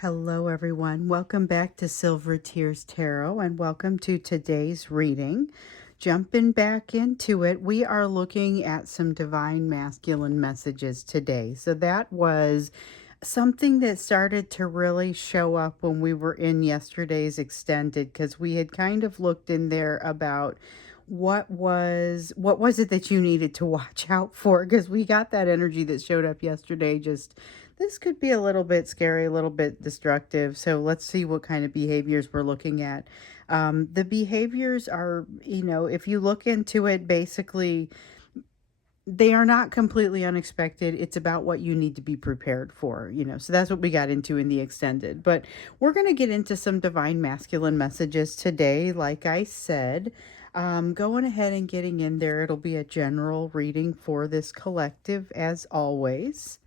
Hello, everyone. Welcome back to Silver Tears Tarot and welcome to today's reading. Jumping back into it, we are looking at some divine masculine messages today. So that was something that started to really show up when we were in yesterday's extended, because we had kind of looked in there about what was it that you needed to watch out for, because we got that energy that showed up yesterday. Just this could be a little bit scary, a little bit destructive. So let's see what kind of behaviors we're looking at. The behaviors are, if you look into it, basically they are not completely unexpected. It's about what you need to be prepared for, So that's what we got into in the extended. But we're going to get into some divine masculine messages today. Like I said, going ahead and getting in there, it'll be a general reading for this collective as always.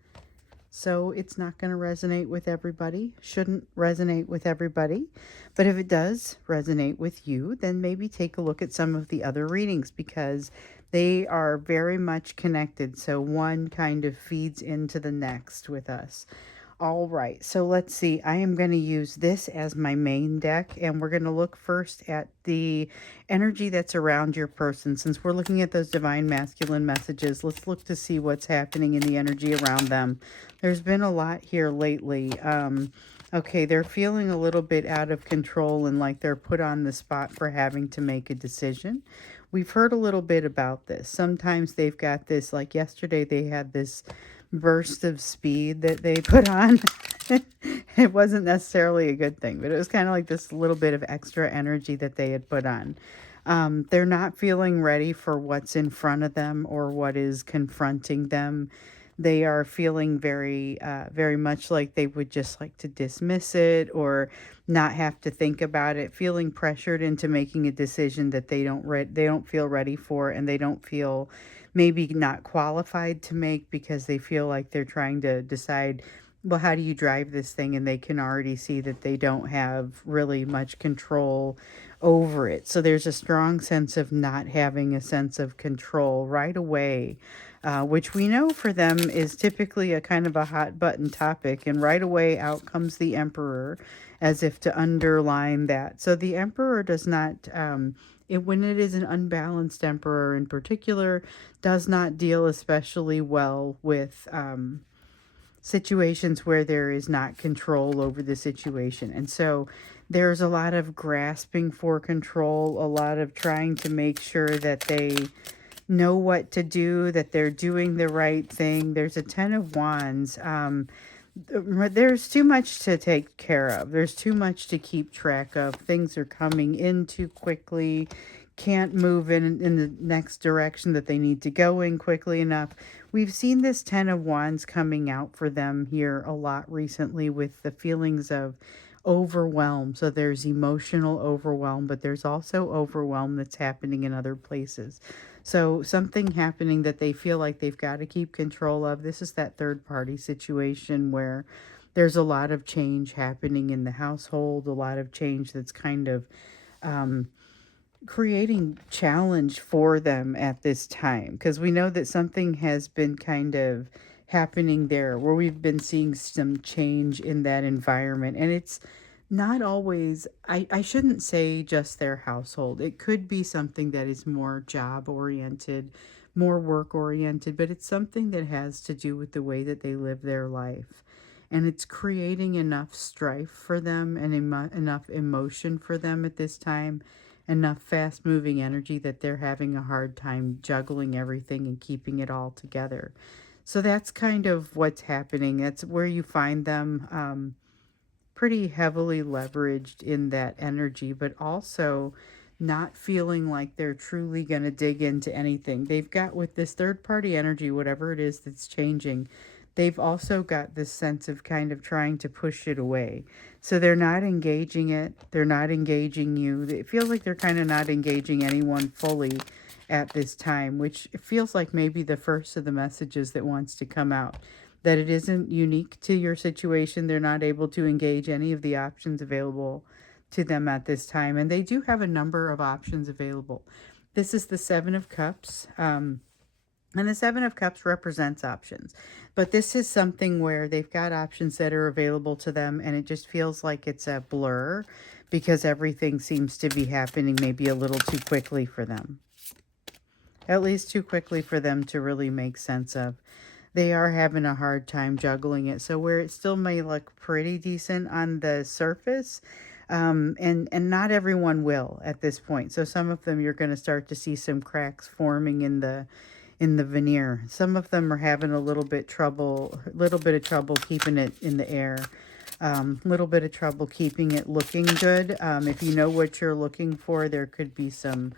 So it's not going to resonate with everybody, shouldn't resonate with everybody. But if it does resonate with you, then maybe take a look at some of the other readings, because they are very much connected. So one kind of feeds into the next with us. All right, so let's see. I am going to use this as my main deck, and we're going to look first at the energy that's around your person. Since we're looking at those divine masculine messages, let's look to see what's happening in the energy around them. There's been a lot here lately. Okay, they're feeling a little bit out of control and like they're put on the spot for having to make a decision. We've heard a little bit about this. Sometimes they've got this, like yesterday, they had this burst of speed that they put on. It wasn't necessarily a good thing, but it was kind of like this little bit of extra energy that they had put on. They're not feeling ready for what's in front of them or what is confronting them. They are feeling very much like they would just like to dismiss it or not have to think about it, feeling pressured into making a decision that they don't feel ready for, and they don't feel maybe not qualified to make, because they feel like they're trying to decide, well, how do you drive this thing? And they can already see that they don't have really much control over it. So there's a strong sense of not having a sense of control right away, which we know for them is typically a kind of a hot button topic. And right away out comes the Emperor, as if to underline that. So the Emperor does not, when it is an unbalanced Emperor in particular, does not deal especially well with situations where there is not control over the situation. And so there's a lot of grasping for control, a lot of trying to make sure that they know what to do, that they're doing the right thing. There's a 10 of Wands. There's too much to take care of. There's too much to keep track of. Things are coming in too quickly. Can't move in the next direction that they need to go in quickly enough. We've seen this 10 of Wands coming out for them here a lot recently, with the feelings of overwhelm. So there's emotional overwhelm, but there's also overwhelm that's happening in other places. So something happening that they feel like they've got to keep control of. This is that third party situation where there's a lot of change happening in the household, a lot of change that's kind of creating challenge for them at this time, because we know that something has been kind of happening there where we've been seeing some change in that environment. And it's not always, I shouldn't say just their household. It could be something that is more job oriented, more work oriented, but it's something that has to do with the way that they live their life. And it's creating enough strife for them and enough emotion for them at this time, enough fast moving energy that they're having a hard time juggling everything and keeping it all together. So that's kind of what's happening. That's where you find them pretty heavily leveraged in that energy, but also not feeling like they're truly going to dig into anything. They've got, with this third party energy, whatever it is that's changing, they've also got this sense of kind of trying to push it away. So they're not engaging it. They're not engaging you. It feels like they're kind of not engaging anyone fully at this time, which feels like maybe the first of the messages that wants to come out, that it isn't unique to your situation. They're not able to engage any of the options available to them at this time. And they do have a number of options available. This is the Seven of Cups. And the Seven of Cups represents options. But this is something where they've got options that are available to them, and it just feels like it's a blur because everything seems to be happening maybe a little too quickly for them. At least too quickly for them to really make sense of. They are having a hard time juggling it. So where it still may look pretty decent on the surface, and not everyone will at this point. So some of them you're going to start to see some cracks forming in the veneer. Some of them are having a little bit of trouble keeping it in the air. Little bit of trouble keeping it looking good. If you know what you're looking for, there could be some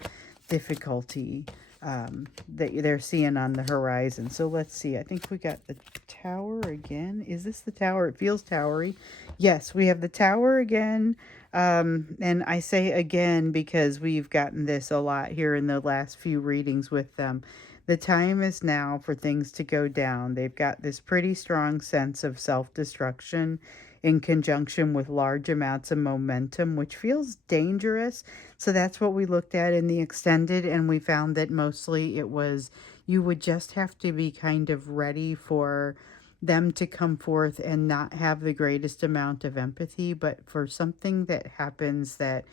difficulty that they're seeing on the horizon. So let's see. I think we got the tower again. Is this the tower? It feels towery. Yes, we have the tower again. And I say again because we've gotten this a lot here in the last few readings with them. The time is now for things to go down. They've got this pretty strong sense of self-destruction in conjunction with large amounts of momentum, which feels dangerous. So that's what we looked at in the extended, and we found that mostly it was you would just have to be kind of ready for them to come forth and not have the greatest amount of empathy, but for something that happens that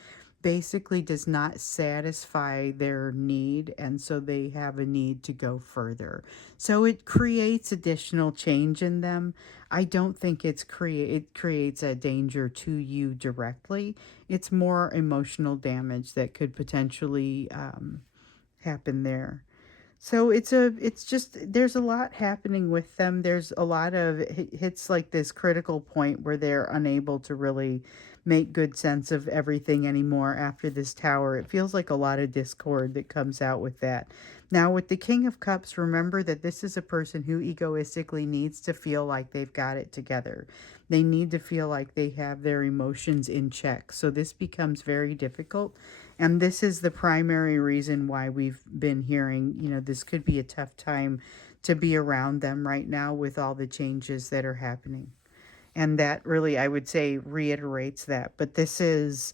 basically does not satisfy their need, and so they have a need to go further. So it creates additional change in them. I don't think it creates a danger to you directly. It's more emotional damage that could potentially happen there. So it's just there's a lot happening with them. There's a lot of hits like this critical point where they're unable to really make good sense of everything anymore after this tower. It feels like a lot of discord that comes out with that. Now with the King of Cups, remember that this is a person who egoistically needs to feel like they've got it together. They need to feel like they have their emotions in check. So this becomes very difficult. And this is the primary reason why we've been hearing, this could be a tough time to be around them right now with all the changes that are happening. And that really, I would say, reiterates that. But this is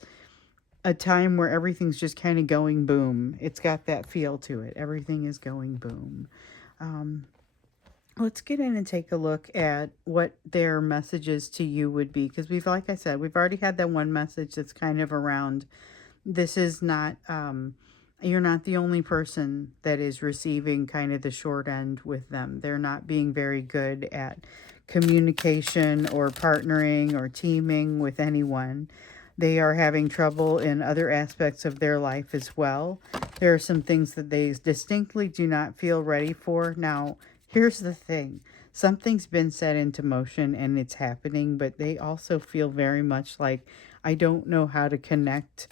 a time where everything's just kind of going boom. It's got that feel to it. Everything is going boom. Um, let's get in and take a look at what their messages to you would be. Because like I said, we've already had that one message that's kind of around this is not you're not the only person that is receiving kind of the short end with them. They're not being very good at communication or partnering or teaming with anyone. They are having trouble in other aspects of their life as well. There are some things that they distinctly do not feel ready for. Now, here's the thing. Something's been set into motion and it's happening, but they also feel very much like I don't know how to connect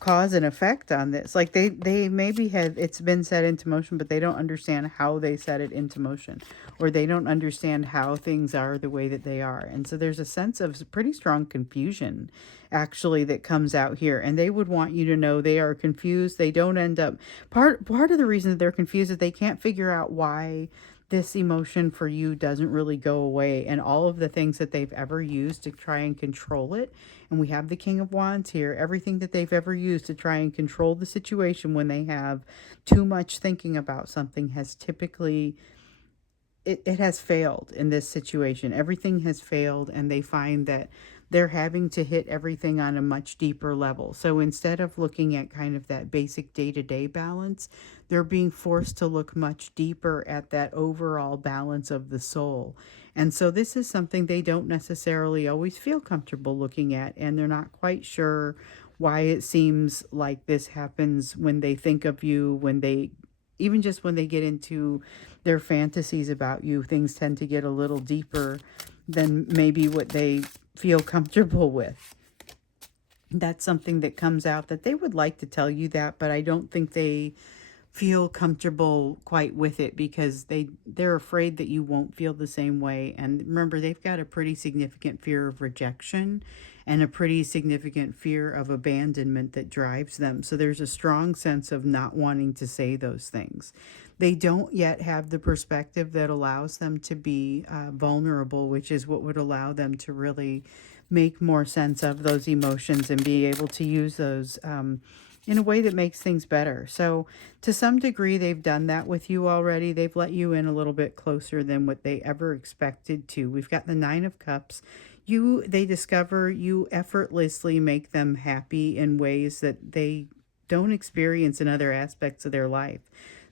cause and effect on this. Like they maybe have it's been set into motion, but they don't understand how they set it into motion, or they don't understand how things are the way that they are. And so there's a sense of pretty strong confusion actually that comes out here, and they would want you to know they are confused. They don't end up part of the reason that they're confused is they can't figure out why this emotion for you doesn't really go away, and all of the things that they've ever used to try and control it. And we have the King of Wands here. Everything that they've ever used to try and control the situation when they have too much thinking about something has typically it has failed in this situation. Everything has failed, and they find that they're having to hit everything on a much deeper level. So instead of looking at kind of that basic day-to-day balance, they're being forced to look much deeper at that overall balance of the soul. And so this is something they don't necessarily always feel comfortable looking at, and they're not quite sure why it seems like this happens when they think of you, even just when they get into their fantasies about you, things tend to get a little deeper than maybe what they feel comfortable with. That's something that comes out that they would like to tell you that, but I don't think they feel comfortable quite with it because they're afraid that you won't feel the same way. And remember, they've got a pretty significant fear of rejection and a pretty significant fear of abandonment that drives them. So there's a strong sense of not wanting to say those things. They don't yet have the perspective that allows them to be vulnerable, which is what would allow them to really make more sense of those emotions and be able to use those in a way that makes things better. So to some degree, they've done that with you already. They've let you in a little bit closer than what they ever expected to. We've got the Nine of Cups. They discover you effortlessly make them happy in ways that they don't experience in other aspects of their life.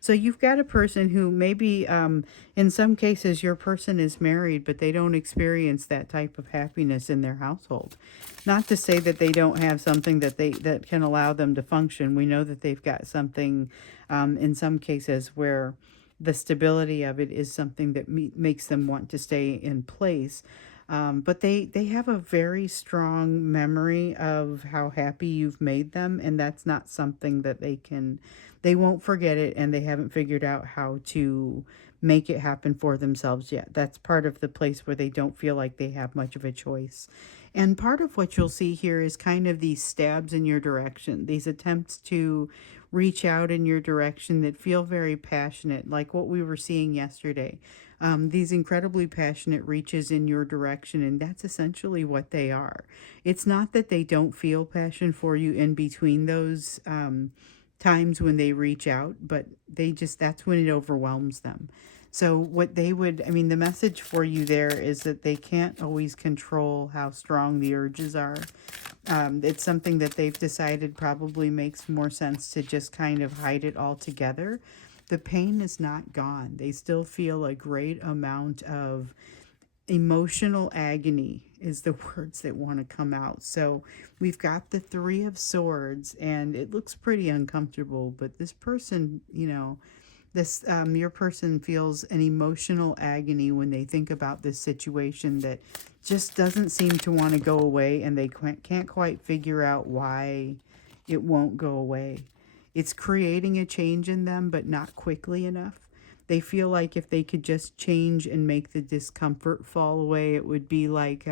So you've got a person who maybe, in some cases, your person is married, but they don't experience that type of happiness in their household. Not to say that they don't have something that can allow them to function. We know that they've got something, in some cases, where the stability of it is something that makes them want to stay in place. But they have a very strong memory of how happy you've made them, and that's not something that they won't forget it, and they haven't figured out how to make it happen for themselves yet. That's part of the place where they don't feel like they have much of a choice. And part of what you'll see here is kind of these stabs in your direction, these attempts to reach out in your direction that feel very passionate, like what we were seeing yesterday. These incredibly passionate reaches in your direction, and that's essentially what they are. It's not that they don't feel passion for you in between those times when they reach out, but that's when it overwhelms them. So what they would, I mean, the message for you there is that they can't always control how strong the urges are. It's something that they've decided probably makes more sense to just kind of hide it all together. The pain is not gone. They still feel a great amount of emotional agony is the words that want to come out. So we've got the Three of Swords, and it looks pretty uncomfortable, but this person, your person feels an emotional agony when they think about this situation that just doesn't seem to want to go away, and they can't quite figure out why it won't go away. It's creating a change in them, but not quickly enough. They feel like if they could just change and make the discomfort fall away, it would be like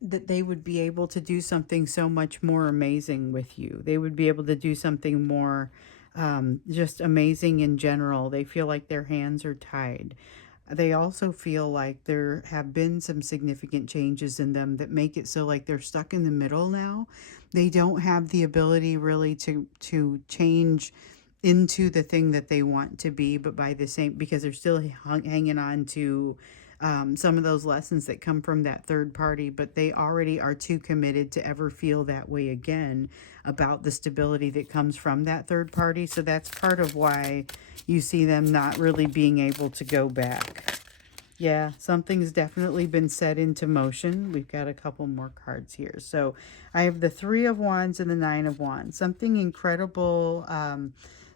that they would be able to do something so much more amazing with you. They would be able to do something more just amazing in general. They feel like their hands are tied. They also feel like there have been some significant changes in them that make it so like they're stuck in the middle now. They don't have the ability really to change into the thing that they want to be, but by the same, because they're still hanging on to some of those lessons that come from that third party, but they already are too committed to ever feel that way again about the stability that comes from that third party. So that's part of why you see them not really being able to go back. Yeah, something's definitely been set into motion. We've got a couple more cards here. So I have the Three of Wands and the Nine of Wands. Something incredible,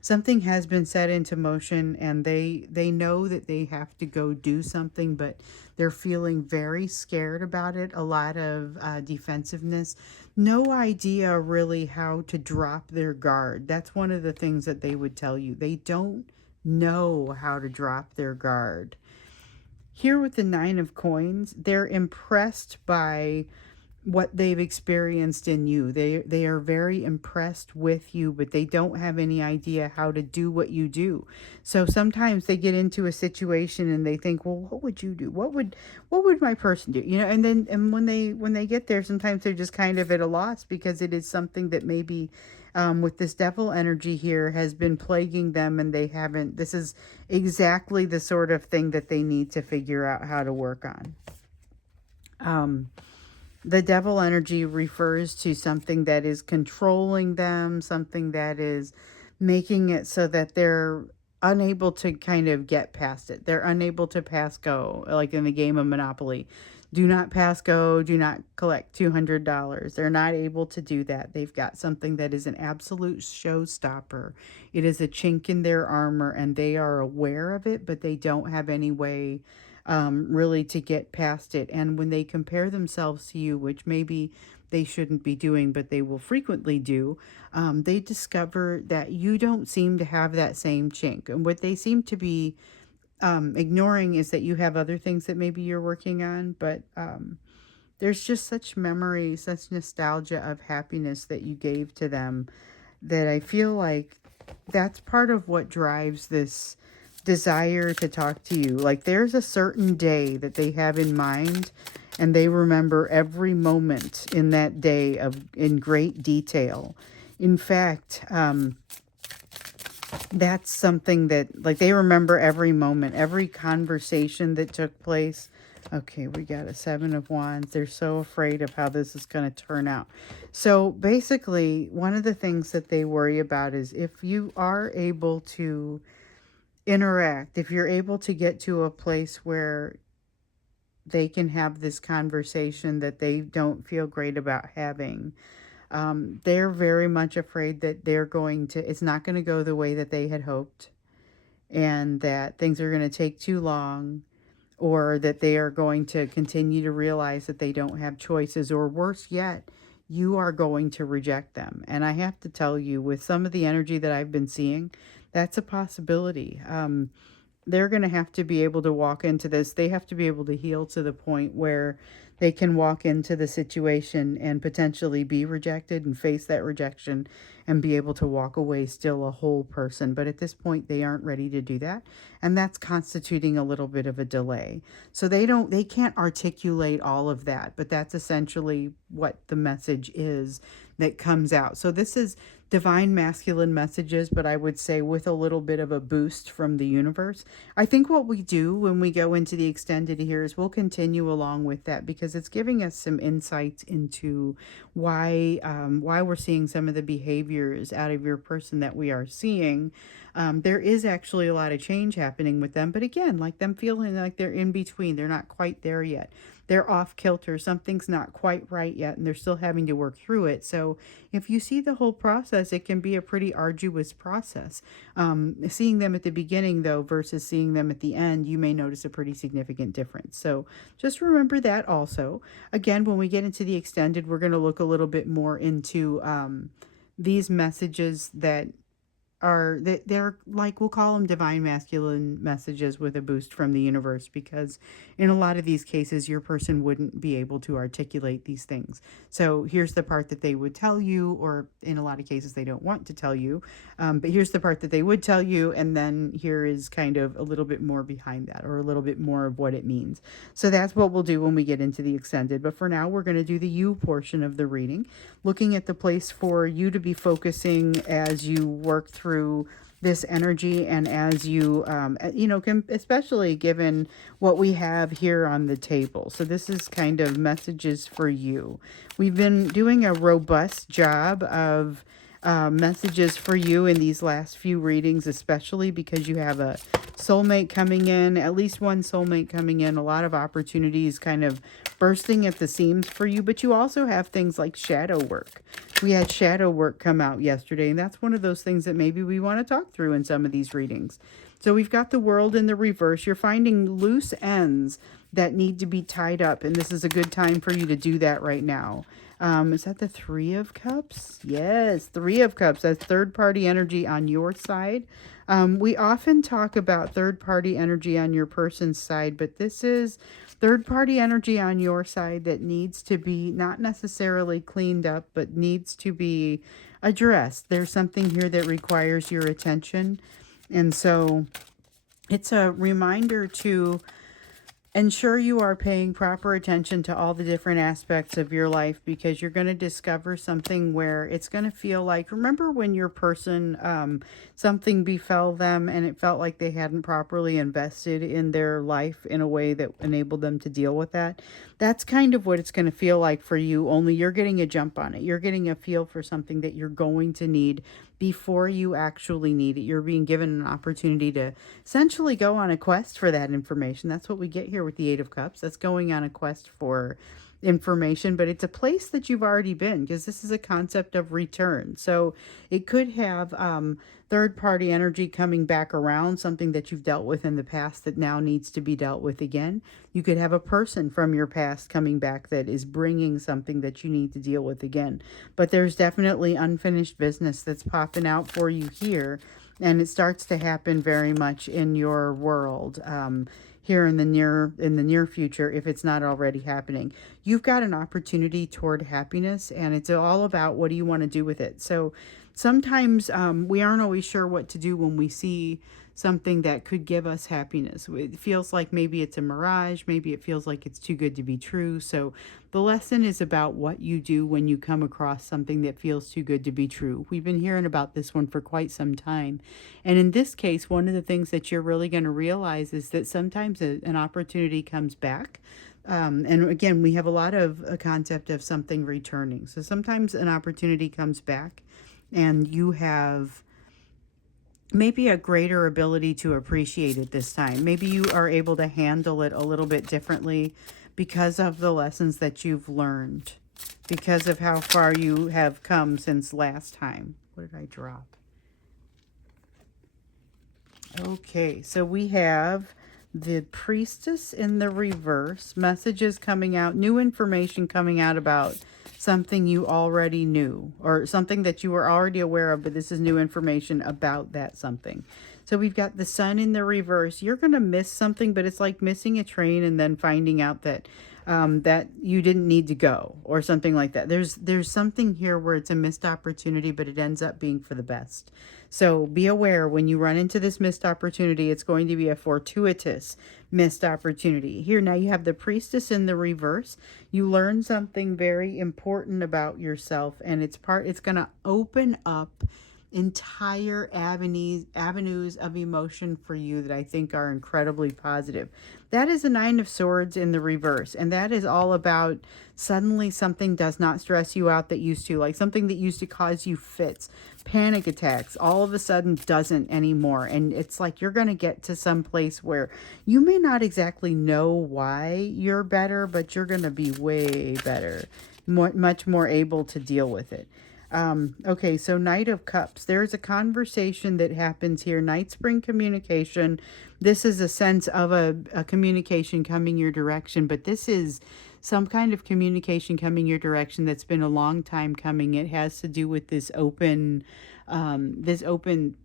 something has been set into motion, and they know that they have to go do something, but they're feeling very scared about it. A lot of defensiveness. No idea really how to drop their guard. That's one of the things that they would tell you. They don't know how to drop their guard. Here with the Nine of Coins, they're impressed by what they've experienced in you. They are very impressed with you, but they don't have any idea how to do what you do. So sometimes they get into a situation and they think, well, what would you do? What would my person do? And when they get there, sometimes they're just kind of at a loss, because it is something that maybe with this devil energy here has been plaguing them, and they haven't. This is exactly the sort of thing that they need to figure out how to work on. The devil energy refers to something that is controlling them, something that is making it so that they're unable to kind of get past it. They're unable to pass go, like in the game of Monopoly. Do not pass go, do not collect $200. They're not able to do that. They've got something that is an absolute showstopper. It is a chink in their armor, and they are aware of it, but they don't have any way really to get past it. And when they compare themselves to you, which maybe they shouldn't be doing, but they will frequently do, they discover that you don't seem to have that same chink. And what they seem to be ignoring is that you have other things that maybe you're working on, but there's just such memory, such nostalgia of happiness that you gave to them, that I feel like that's part of what drives this desire to talk to you. Like there's a certain day that they have in mind, and they remember every moment in that day in great detail. In fact, that's something that, like, they remember every moment, every conversation that took place. Okay, we got a Seven of Wands. They're so afraid of how this is going to turn out. So basically, one of the things that they worry about is if you are able to interact, if you're able to get to a place where they can have this conversation that they don't feel great about having, they're very much afraid that it's not going to go the way that they had hoped, and that things are going to take too long, or that they are going to continue to realize that they don't have choices, or worse yet, you are going to reject them. And I have to tell you, with some of the energy that I've been seeing, that's a possibility. They're going to have to be able to walk into this. They have to be able to heal to the point where they can walk into the situation and potentially be rejected and face that rejection and be able to walk away still a whole person. But at this point, they aren't ready to do that. And that's constituting a little bit of a delay. So they can't articulate all of that, but that's essentially what the message is that comes out. So this is divine masculine messages, but I would say with a little bit of a boost from the universe. I think what we do when we go into the extended here is we'll continue along with that, because it's giving us some insights into why we're seeing some of the behaviors out of your person that we are seeing. There is actually a lot of change happening with them, but again, like them feeling like they're in between, they're not quite there yet. They're off kilter. Something's not quite right yet, and they're still having to work through it. So if you see the whole process, it can be a pretty arduous process. Seeing them at the beginning, though, versus seeing them at the end, you may notice a pretty significant difference. So just remember that also. Again, when we get into the extended, we're going to look a little bit more into these messages that they're like, we'll call them divine masculine messages with a boost from the universe, because in a lot of these cases your person wouldn't be able to articulate these things. So here's the part that they would tell you, or in a lot of cases they don't want to tell you, but here's the part that they would tell you, and then here is kind of a little bit more behind that, or a little bit more of what it means. So that's what we'll do when we get into the extended, but for now we're going to do the you portion of the reading, looking at the place for you to be focusing as you work through this energy, and as you especially given what we have here on the table. So this is kind of messages for you. We've been doing a robust job of messages for you in these last few readings, especially because you have a soulmate coming in, at least one soulmate coming in, a lot of opportunities kind of bursting at the seams for you, but you also have things like shadow work. We had shadow work come out yesterday, and that's one of those things that maybe we want to talk through in some of these readings. So we've got the World in the reverse. You're finding loose ends that need to be tied up, and this is a good time for you to do that right now. Is that the Three of Cups? Yes, Three of Cups. That's third-party energy on your side. We often talk about third-party energy on your person's side, but this is third-party energy on your side that needs to be not necessarily cleaned up, but needs to be addressed. There's something here that requires your attention. And so it's a reminder to ensure you are paying proper attention to all the different aspects of your life, because you're going to discover something where it's going to feel like, remember when your person, something befell them and it felt like they hadn't properly invested in their life in a way that enabled them to deal with that? That's kind of what it's going to feel like for you, only you're getting a jump on it. You're getting a feel for something that you're going to need before you actually need it. You're being given an opportunity to essentially go on a quest for that information. That's what we get here with the Eight of Cups. That's going on a quest for information, but it's a place that you've already been, because this is a concept of return. So it could have third-party energy coming back around, something that you've dealt with in the past that now needs to be dealt with again. You could have a person from your past coming back that is bringing something that you need to deal with again. But there's definitely unfinished business that's popping out for you here, and it starts to happen very much in your world. Here in the near future, if it's not already happening. You've got an opportunity toward happiness, and it's all about what do you want to do with it. So sometimes we aren't always sure what to do when we see something that could give us happiness. It feels like maybe it's a mirage, maybe it feels like it's too good to be true. So the lesson is about what you do when you come across something that feels too good to be true. We've been hearing about this one for quite some time. And in this case, one of the things that you're really going to realize is that sometimes an opportunity comes back. And again, we have a lot of a concept of something returning. So sometimes an opportunity comes back and you have maybe a greater ability to appreciate it this time. Maybe you are able to handle it a little bit differently because of the lessons that you've learned, because of how far you have come since last time. What did I drop? Okay, so we have the Priestess in the reverse, messages coming out, new information coming out about something you already knew or something that you were already aware of, but this is new information about that something. So we've got the Sun in the reverse. You're going to miss something, but it's like missing a train and then finding out that that you didn't need to go or something like that. There's something here where it's a missed opportunity, but it ends up being for the best. So be aware when you run into this missed opportunity, it's going to be a fortuitous missed opportunity. Here now you have the Priestess in the reverse. You learn something very important about yourself, and it's going to open up entire avenues of emotion for you that I think are incredibly positive. That is a Nine of Swords in the reverse, and that is all about suddenly something does not stress you out that used to, like something that used to cause you fits, panic attacks, all of a sudden doesn't anymore. And it's like you're going to get to some place where you may not exactly know why you're better, but you're going to be way better, much more able to deal with it. Okay, so Knight of Cups. There's a conversation that happens here. Night Spring communication. This is a sense of a communication coming your direction, but this is some kind of communication coming your direction that's been a long time coming. It has to do with this open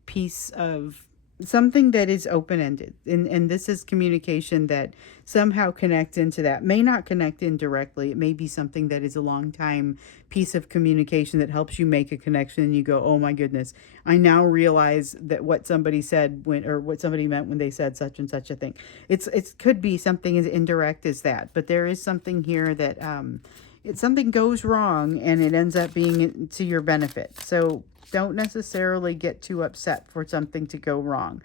piece of something that is open-ended, and this is communication that somehow connects into that. May not connect in directly. It may be something that is a long time piece of communication that helps you make a connection, and you go, oh my goodness, I now realize that what somebody said when, or what somebody meant when they said such and such a thing. It could be something as indirect as that, but there is something here that something goes wrong and it ends up being to your benefit. So don't necessarily get too upset for something to go wrong.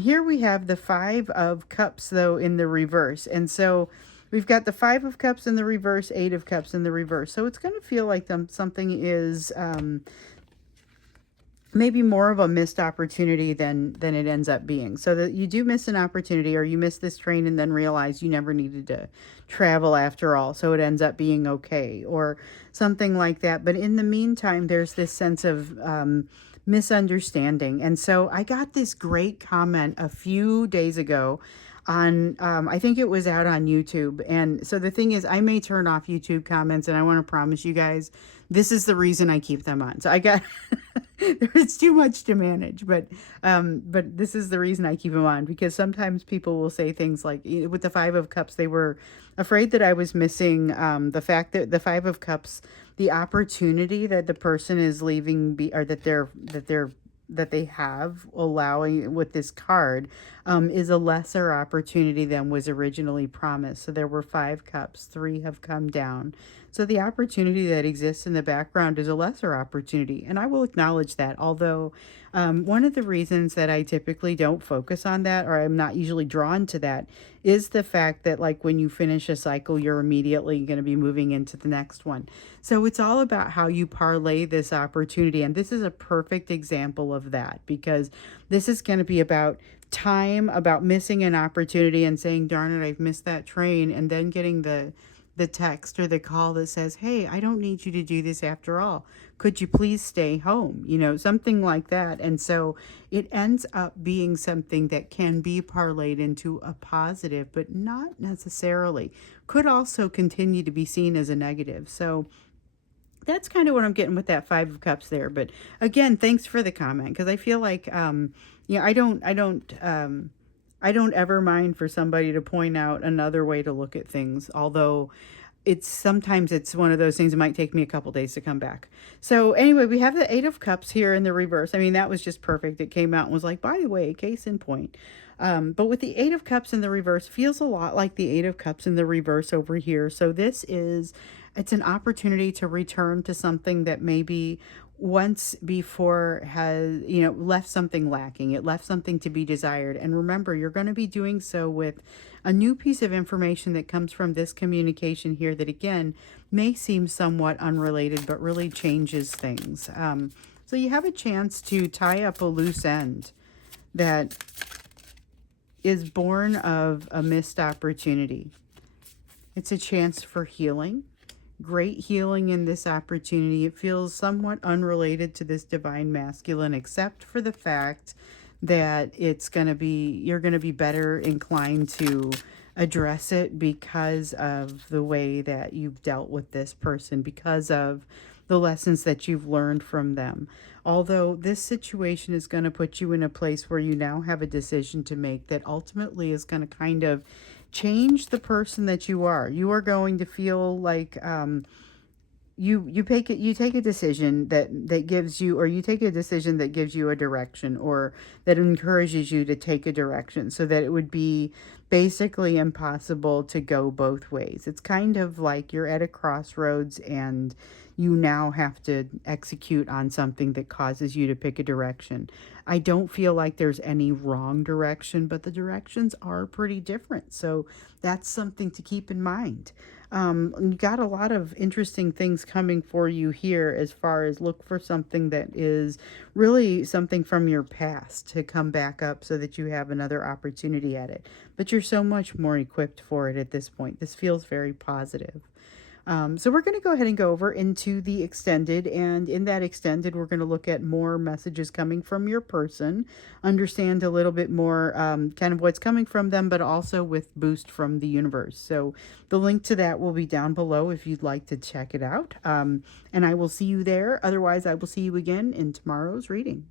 Here we have the Five of Cups, though, in the reverse. And so we've got the Five of Cups in the reverse, Eight of Cups in the reverse. So it's going to feel like something is maybe more of a missed opportunity than it ends up being. So that you do miss an opportunity, or you miss this train and then realize you never needed to travel after all, so it ends up being okay, or something like that. But in the meantime, there's this sense of misunderstanding. And so I got this great comment a few days ago on I think it was out on YouTube. And so the thing is, I may turn off YouTube comments, and I want to promise you guys this is the reason I keep them on. So I got it's too much to manage, but this is the reason I keep them on, because sometimes people will say things like, with the Five of Cups, they were afraid that I was missing the fact that the Five of Cups, the opportunity that the person is leaving or that they have allowing with this card is a lesser opportunity than was originally promised. So there were 5 cups, 3 have come down. So the opportunity that exists in the background is a lesser opportunity, and I will acknowledge that. Although one of the reasons that I typically don't focus on that, or I'm not usually drawn to that, is the fact that, like, when you finish a cycle, you're immediately going to be moving into the next one. So it's all about how you parlay this opportunity, and this is a perfect example of that, because this is going to be about time, about missing an opportunity and saying, darn it, I've missed that train, and then getting the text or the call that says, hey, I don't need you to do this after all. Could you please stay home? You know, something like that. And so it ends up being something that can be parlayed into a positive, but not necessarily. Could also continue to be seen as a negative. So that's kind of what I'm getting with that 5 of Cups there. But again, thanks for the comment, because I feel like, I don't ever mind for somebody to point out another way to look at things. Although it's sometimes it's one of those things that might take me a couple days to come back. So anyway, we have the Eight of Cups here in the reverse. I mean, that was just perfect. It came out and was like, by the way, case in point. But with the Eight of Cups in the reverse, feels a lot like the Eight of Cups in the reverse over here. So it's an opportunity to return to something that maybe once before has, left something lacking. It left something to be desired. And remember, you're going to be doing so with a new piece of information that comes from this communication here that, again, may seem somewhat unrelated, but really changes things. So you have a chance to tie up a loose end that is born of a missed opportunity. It's a chance for healing. Great healing in this opportunity. It feels somewhat unrelated to this divine masculine, except for the fact that you're going to be better inclined to address it because of the way that you've dealt with this person, because of the lessons that you've learned from them. Although this situation is going to put you in a place where you now have a decision to make that ultimately is going to kind of change the person that you are. You are going to feel like you take a decision that gives you, or you take a decision that gives you a direction, or that encourages you to take a direction, so that it would be basically impossible to go both ways. It's kind of like you're at a crossroads and you now have to execute on something that causes you to pick a direction. I don't feel like there's any wrong direction, but the directions are pretty different. So that's something to keep in mind. You got a lot of interesting things coming for you here, as far as look for something that is really something from your past to come back up so that you have another opportunity at it. But you're so much more equipped for it at this point. This feels very positive. So we're going to go ahead and go over into the extended, and in that extended, we're going to look at more messages coming from your person, understand a little bit more kind of what's coming from them, but also with boost from the universe. So the link to that will be down below if you'd like to check it out. And I will see you there. Otherwise, I will see you again in tomorrow's reading.